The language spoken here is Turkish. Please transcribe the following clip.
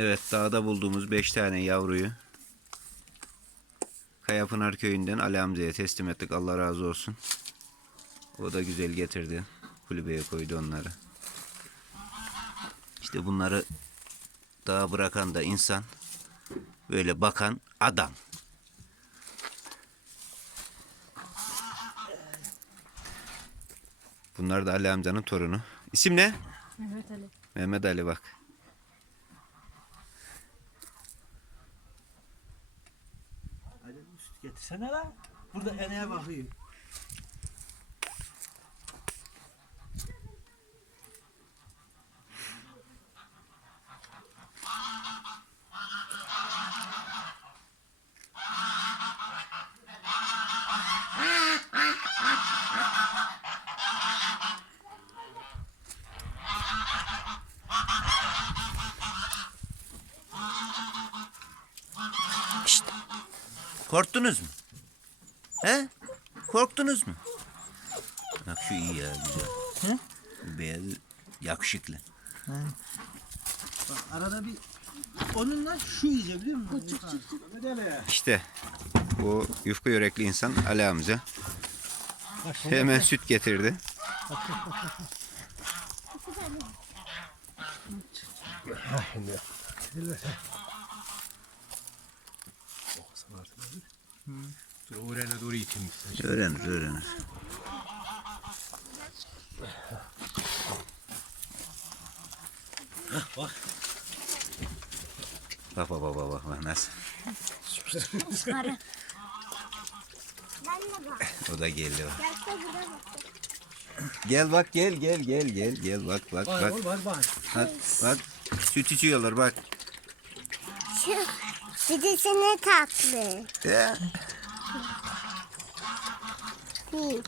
Evet dağda bulduğumuz 5 tane yavruyu Kayapınar köyünden Ali Hamza'ya teslim ettik. Allah razı olsun. O da güzel getirdi. Kulübeye koydu onları. İşte bunları dağa bırakan da insan. Böyle bakan adam. Bunlar da Ali amcanın torunu. İsim ne? Mehmet Ali. Mehmet Ali bak. Hadi süt getirsene lan. Burada eneğe bakıyor. Korktunuz mu? He? Korktunuz mu? Bak şu iyi ya güzel. He? Bu beyaz yakışıklı. Bak arada bir onunla şu iyice biliyor musun? Mehmet Ali. İşte bu yufka yürekli insan Ali amca. Bak Hemen süt getirdi. Dur oraya doğru iteyim. Öğrenir öğrenir. bak. Bak bak bak bak bak, bak nasıl. Sarı. O da geldi bak. Gel bak gel gel gel gel gel bak bak bak. var var var. Bak bak süt içiyorlar bak. Bir de ne tatlı. Ya. Bir.